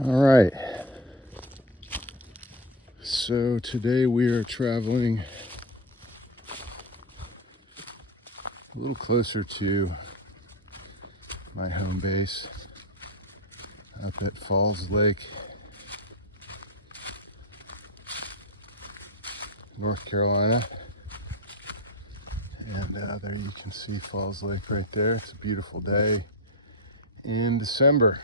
All right, so today we are traveling a little closer to my home base up at Falls Lake, North Carolina. And there you can see Falls Lake right there. It's a beautiful day in December.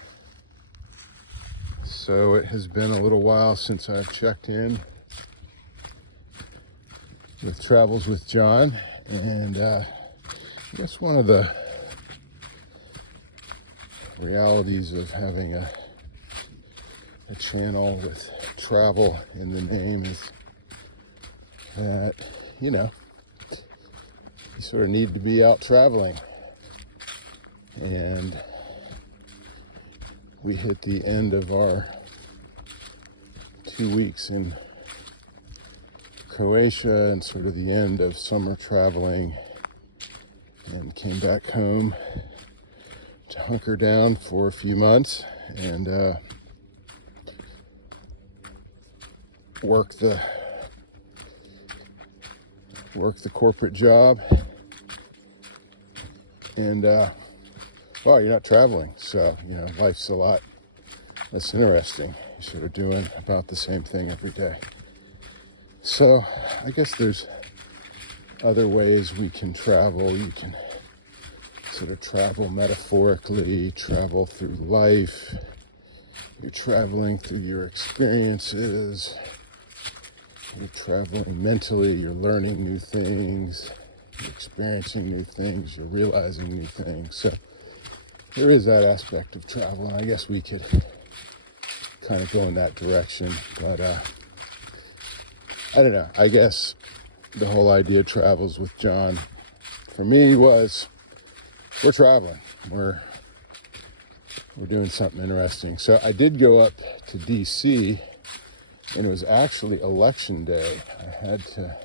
So it has been a little while since I've checked in with Travels with John, and I guess one of the realities of having a channel with travel in the name is that, you sort of need to be out traveling. And we hit the end of our 2 weeks in Croatia and sort of the end of summer traveling, and came back home to hunker down for a few months and work the corporate job. And well, you're not traveling, so life's a lot less interesting. You're sort of doing about the same thing every day. So I guess there's other ways we can travel. You can sort of travel metaphorically, travel through life. You're traveling through your experiences. You're traveling mentally. You're learning new things. You're experiencing new things. You're realizing new things. So there is that aspect of travel, and I guess we could kind of go in that direction. But I don't know. I guess the whole idea of Travels with John for me was we're traveling. We're doing something interesting. So I did go up to DC, and it was actually election day. I had to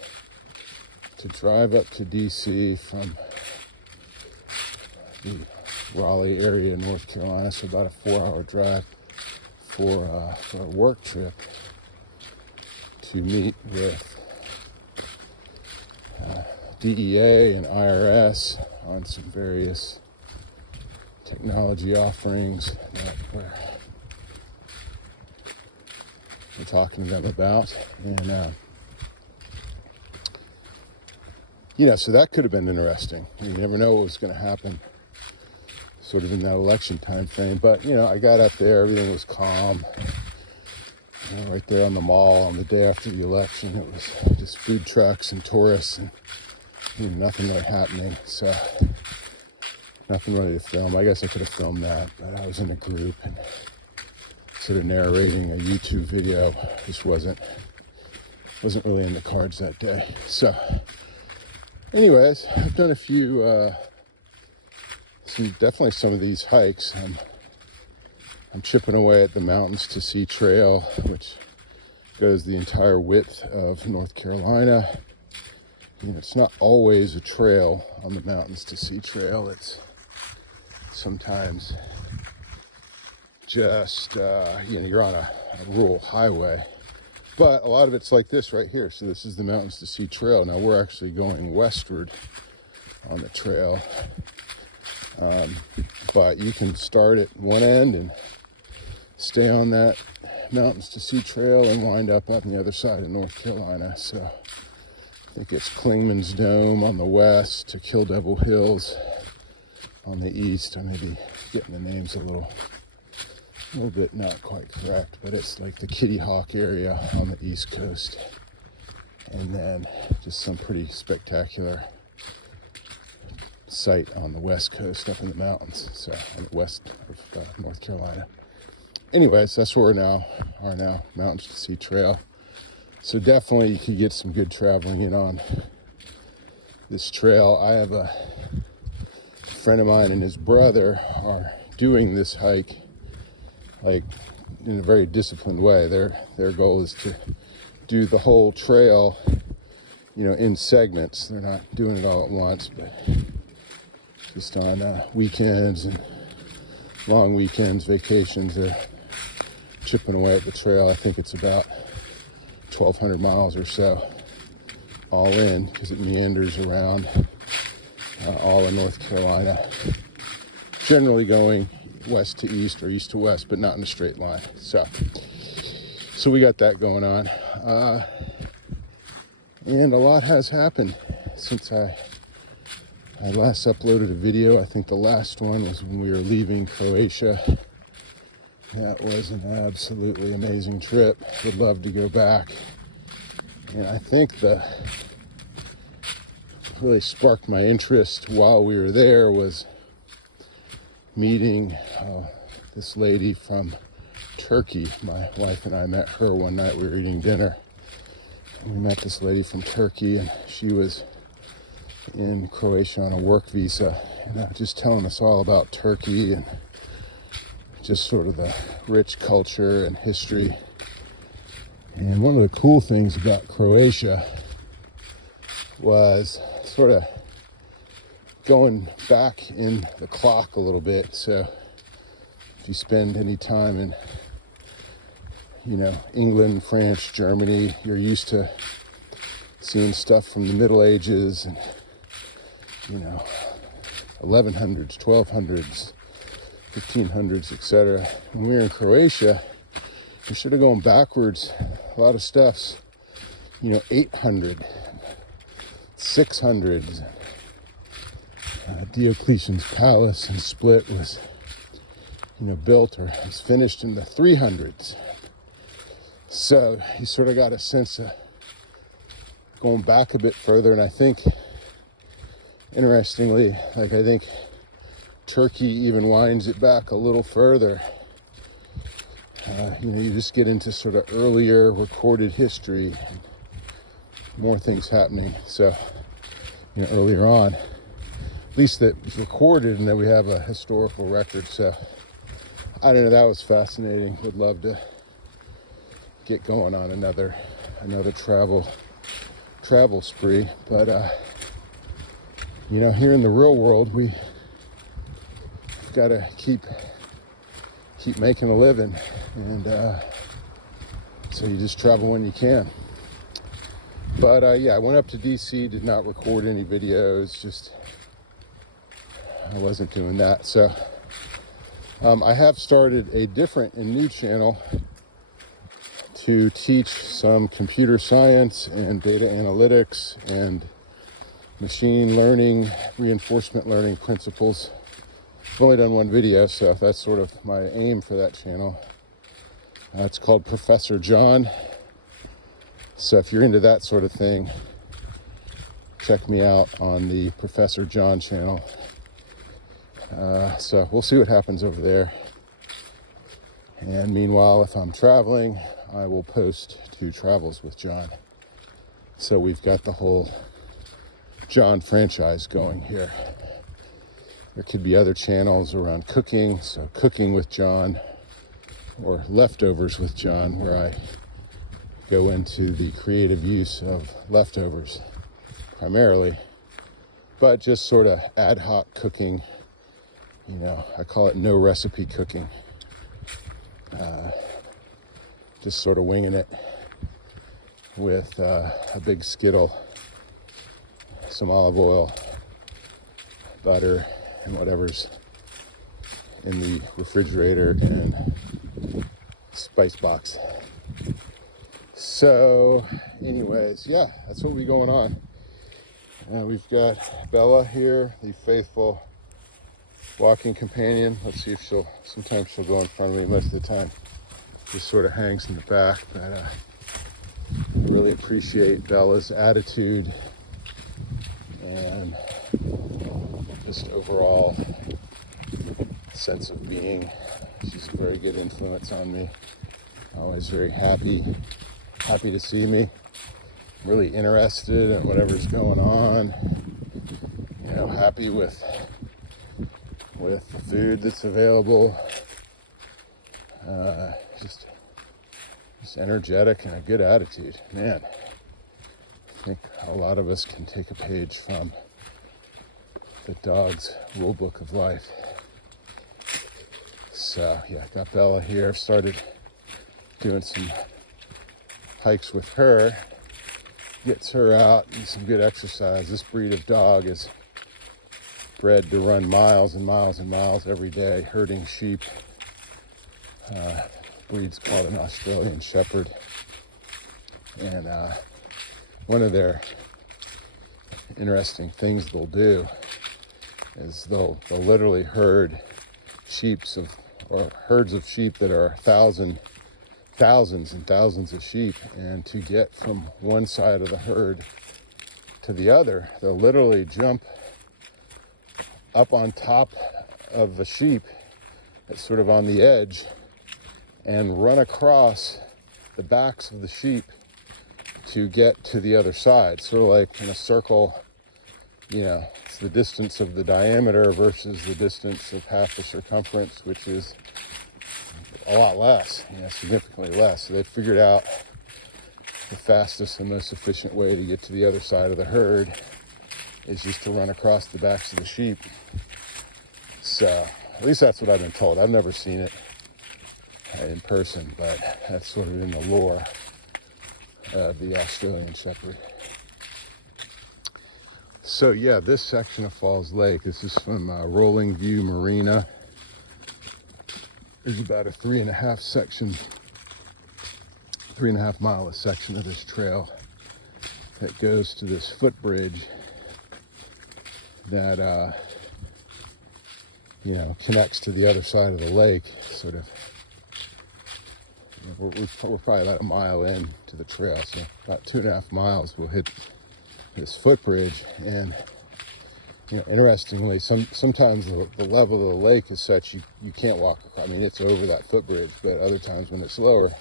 drive up to DC from the Raleigh area, North Carolina, so about a 4-hour drive for a work trip to meet with DEA and IRS on some various technology offerings that we're talking to them about. And so that could have been interesting. You never know what was going to happen sort of in that election time frame. But I got up there, everything was calm. Right there on the mall on the day after the election, it was just food trucks and tourists and nothing really happening. So nothing really to film. I guess I could have filmed that, but I was in a group and sort of narrating a YouTube video. Just wasn't really in the cards that day. So anyways, I've done a few, definitely some of these hikes. I'm chipping away at the Mountains to Sea Trail, which goes the entire width of North Carolina. It's not always a trail on the Mountains to Sea Trail. It's sometimes just, you're on a rural highway. But a lot of it's like this right here. So this is the Mountains to Sea Trail. Now we're actually going westward on the trail. But you can start at one end and stay on that Mountains to Sea Trail and wind up on the other side of North Carolina. So I think it's Clingman's Dome on the west to Kill Devil Hills on the east. I may be getting the names a little bit not quite correct, but it's like the Kitty Hawk area on the east coast. And then just some pretty spectacular site on the west coast up in the mountains, so on the west of North Carolina. Anyways, that's where we are now, Mountains to Sea Trail. So definitely you could get some good traveling in on this trail. I have a friend of mine and his brother are doing this hike like in a very disciplined way. Their goal is to do the whole trail, in segments. They're not doing it all at once, but just on weekends and long weekends, vacations. They're chipping away at the trail. I think it's about 1,200 miles or so, all in, because it meanders around all of North Carolina, generally going west to east or east to west, but not in a straight line. So we got that going on. And a lot has happened since I last uploaded a video. I think the last one was when we were leaving Croatia. That was an absolutely amazing trip. Would love to go back. And I think the really sparked my interest while we were there was meeting this lady from Turkey. My wife and I met her one night. We were eating dinner. We met this lady from Turkey, and she was in Croatia on a work visa, and just telling us all about Turkey and just sort of the rich culture and history. And one of the cool things about Croatia was sort of going back in the clock a little bit. So if you spend any time in England, France, Germany, you're used to seeing stuff from the Middle Ages and 1100s, 1200s, 1500s, etc. When we were in Croatia, we should have gone backwards. A lot of stuff's 800, 600s. Diocletian's palace in Split was built or was finished in the 300s. So you sort of got a sense of going back a bit further. And I think, interestingly, I think Turkey even winds it back a little further. You just get into sort of earlier recorded history, and more things happening. So, earlier on, at least that was recorded and that we have a historical record. So, I don't know, that was fascinating. Would love to get going on another travel spree. But, here in the real world, we've got to keep making a living, and so you just travel when you can. But I went up to DC, did not record any videos, just I wasn't doing that. So I have started a different and new channel to teach some computer science and data analytics and machine learning, reinforcement learning principles. I've only done one video, so that's sort of my aim for that channel. It's called Professor John. So if you're into that sort of thing, check me out on the Professor John channel. So we'll see what happens over there. And meanwhile, if I'm traveling, I will post to Travels with John. So we've got the whole John franchise going here. There could be other channels around cooking, so Cooking with John, or Leftovers with John, where I go into the creative use of leftovers primarily, but just sort of ad hoc cooking. I call it no recipe cooking. Just sort of winging it with a big skittle, some olive oil, butter, and whatever's in the refrigerator and spice box. So anyways, yeah, that's what we going on. We've got Bella here, the faithful walking companion. Let's see if sometimes she'll go in front of me. Most of the time just sort of hangs in the back, but I really appreciate Bella's attitude and just overall sense of being. She's a very good influence on me. Always very happy to see me. Really interested in whatever's going on. Happy with the food that's available. Just energetic and a good attitude. Man, I think a lot of us can take a page from the dog's rule book of life. So yeah, got Bella here. Started doing some hikes with her, gets her out and some good exercise. This breed of dog is bred to run miles and miles and miles every day, herding sheep. Breed's called an Australian Shepherd. And one of their interesting things they'll do is they'll literally herd herds of sheep that are thousands and thousands of sheep, and to get from one side of the herd to the other, they'll literally jump up on top of a sheep that's sort of on the edge and run across the backs of the sheep to get to the other side, sort of like in a circle. It's the distance of the diameter versus the distance of half the circumference, which is a lot less, significantly less. So they figured out the fastest and most efficient way to get to the other side of the herd is just to run across the backs of the sheep. So at least that's what I've been told. I've never seen it in person, but that's sort of in the lore of the Australian Shepherd. So yeah, this section of Falls Lake, this is from Rolling View Marina. There's about a 3.5 mile section of this trail that goes to this footbridge that connects to the other side of the lake. Sort of, we're probably about a mile in to the trail, so about 2.5 miles we'll hit this footbridge. And interestingly, sometimes the level of the lake is such you can't walk across. I mean, it's over that footbridge, but other times when it's lower,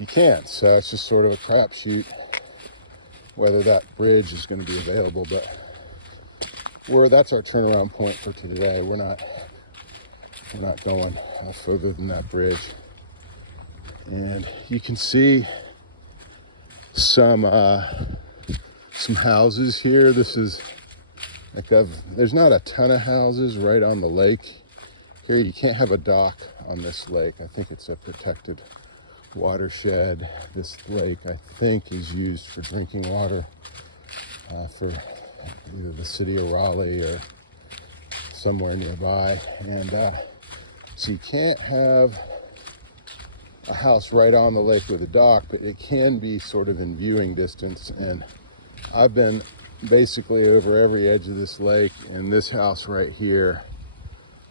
you can't. So it's just sort of a crapshoot whether that bridge is going to be available. But that's our turnaround point for today. We're not going further than that bridge. And you can see some houses here. This is there's not a ton of houses right on the lake here. You can't have a dock on this lake. I think it's a protected watershed. This lake, I think, is used for drinking water for either the city of Raleigh or somewhere nearby. And so you can't have a house right on the lake with a dock, but it can be sort of in viewing distance. And I've been basically over every edge of this lake, and this house right here,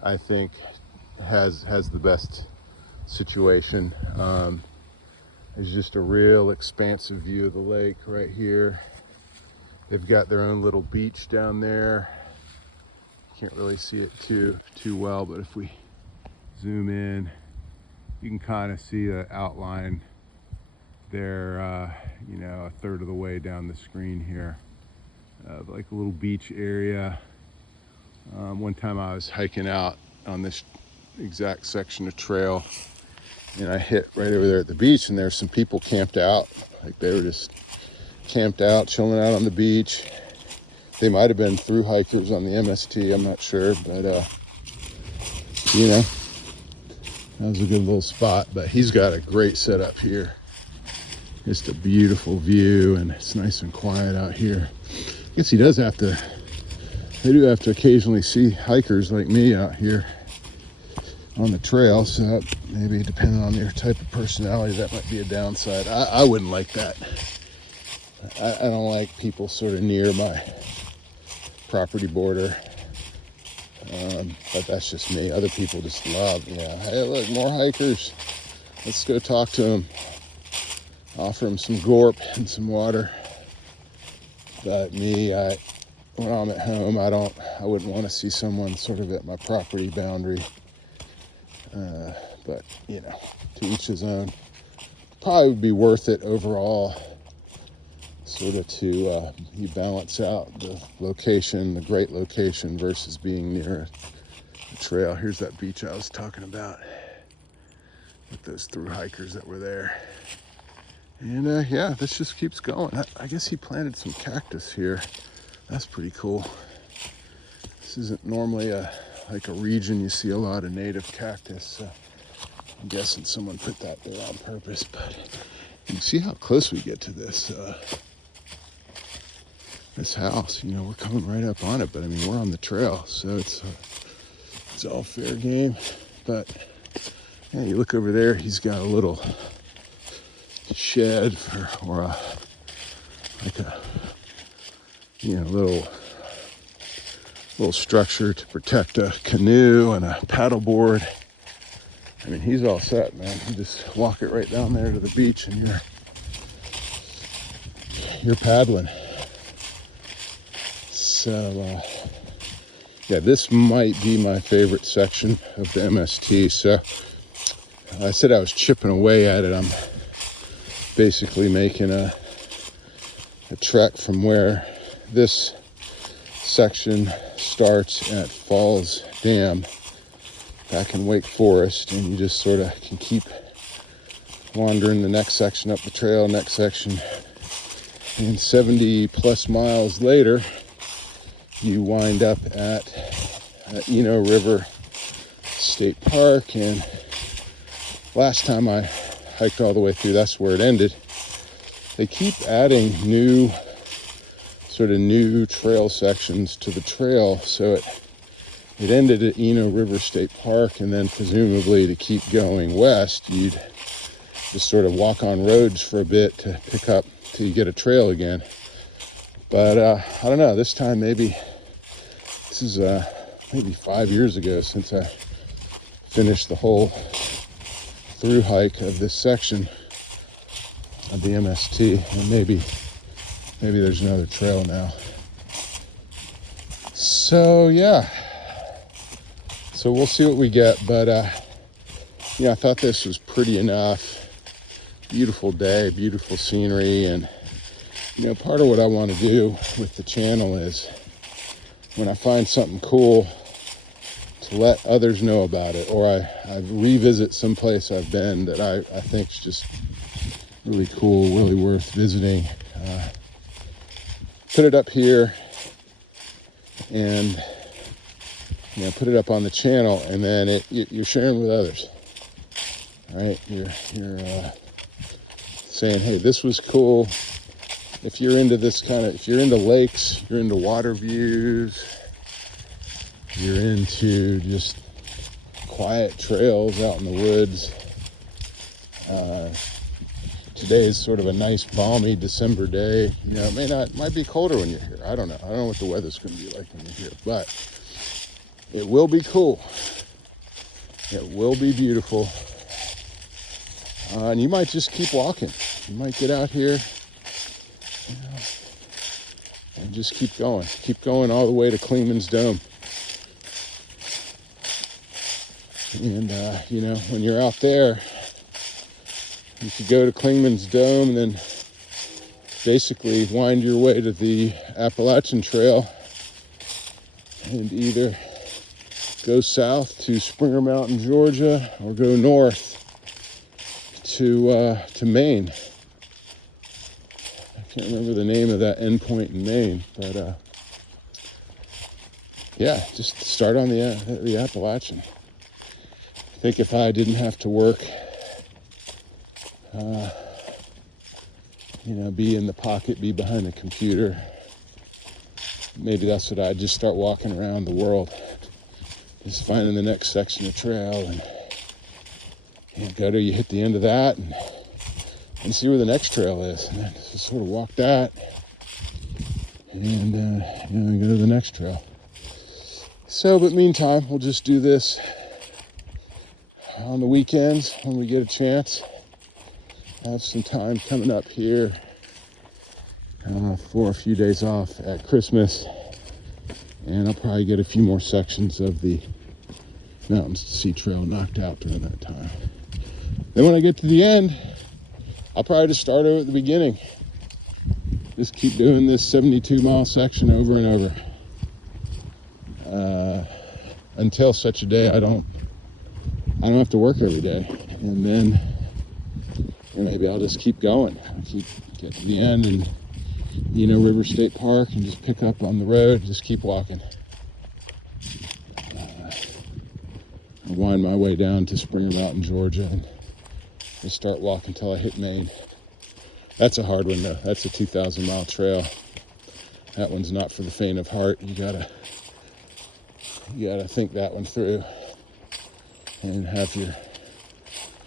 I think, has the best situation. It's just a real expansive view of the lake right here. They've got their own little beach down there. Can't really see it too well, but if we zoom in, you can kind of see the outline there, a third of the way down the screen here, like a little beach area. One time I was hiking out on this exact section of trail, and I hit right over there at the beach, and there's some people camped out. Like they were just camped out, chilling out on the beach. They might have been through hikers on the MST, I'm not sure, but that was a good little spot. But he's got a great setup here. Just a beautiful view, and it's nice and quiet out here. I guess they do have to occasionally see hikers like me out here on the trail, so maybe depending on your type of personality, that might be a downside. I wouldn't like that. I don't like people sort of near my property border, but that's just me. Other people just love, hey, look, more hikers. Let's go talk to them. Offer them some gorp and some water. But me, when I'm at home, I wouldn't want to see someone sort of at my property boundary. But to each his own. Probably would be worth it overall, sort of to you balance out the location, the great location, versus being near a trail. Here's that beach I was talking about with those through hikers that were there. And this just keeps going. I guess he planted some cactus here. That's pretty cool. This isn't normally like a region you see a lot of native cactus. So I'm guessing someone put that there on purpose, but you can see how close we get to this this house. You know, we're coming right up on it, but I mean, we're on the trail, so it's all fair game. But yeah, you look over there, he's got a little shed or like a little structure to protect a canoe and a paddleboard. I mean, he's all set, man. You just walk it right down there to the beach and you're paddling. So yeah, this might be my favorite section of the MST. So I said I was chipping away at it. I'm basically making a trek from where this section starts at Falls Dam back in Wake Forest, and you just sort of can keep wandering the next section up the trail, next section, and 70 plus miles later you wind up at Eno River State Park. And last time I hiked all the way through, that's where it ended. They keep adding new trail sections to the trail, so it ended at Eno River State Park, and then presumably to keep going west, you'd just sort of walk on roads for a bit to pick up till you get a trail again. But I don't know, this time maybe maybe 5 years ago since I finished the whole through hike of this section of the MST, and maybe there's another trail now. So yeah, so we'll see what we get, but I thought this was pretty enough. Beautiful day, beautiful scenery, and part of what I want to do with the channel is when I find something cool to let others know about it, or I revisit some place I've been that I think is just really cool, really worth visiting. Put it up here and put it up on the channel, and then you're sharing with others. All right, you're saying, hey, this was cool. If you're into if you're into lakes, you're into water views, you're into just quiet trails out in the woods. Today is sort of a nice balmy December day. It might be colder when you're here. I don't know what the weather's going to be like when you're here, but it will be cool. It will be beautiful. And you might just keep walking. You might get out here and just keep going all the way to Klingman's Dome. And when you're out there, you could go to Klingman's Dome and then basically wind your way to the Appalachian Trail and either go south to Springer Mountain, Georgia, or go north to Maine. I can't remember the name of that endpoint in Maine, but just start on the Appalachian. I think if I didn't have to work, be in the pocket, be behind the computer, maybe that's what I'd just start walking around the world, just finding the next section of trail, and you hit the end of that and see where the next trail is, and then just sort of walk that and go to the next trail. So, but meantime, we'll just do this on the weekends when we get a chance. I have some time coming up here for a few days off at Christmas, and I'll probably get a few more sections of the Mountains to Sea Trail knocked out during that time. Then when I get to the end, I'll probably just start over at the beginning. Just keep doing this 72-mile section over and over until such a day I don't have to work every day, and then maybe I'll just keep going. Get to the end and River State Park and just pick up on the road, just keep walking. I'll wind my way down to Springer Mountain, Georgia, and just start walking till I hit Maine. That's a hard one though. That's a 2,000-mile trail. That one's not for the faint of heart. You gotta think that one through and have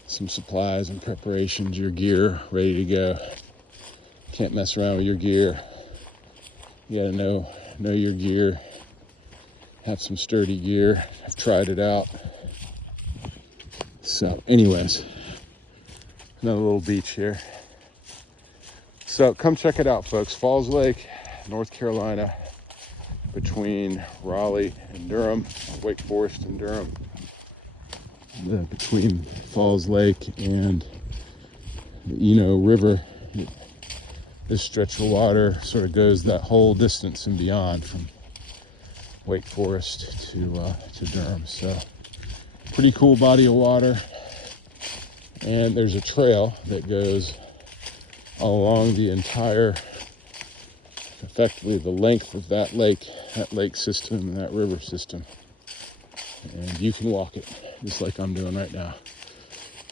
some supplies and preparations, your gear ready to go. Can't mess around with your gear. You gotta know your gear. Have some sturdy gear. I've tried it out. So anyways, another little beach here. So come check it out, folks. Falls Lake, North Carolina, between Raleigh and Durham, Wake Forest and Durham. Between Falls Lake and the Eno River, this stretch of water sort of goes that whole distance and beyond from Wake Forest to Durham. So pretty cool body of water. And there's a trail that goes along the entire, effectively the length of that lake system and that river system. And you can walk it just like I'm doing right now.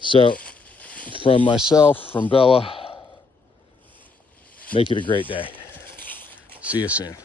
So from myself, from Bella, make it a great day. See you soon.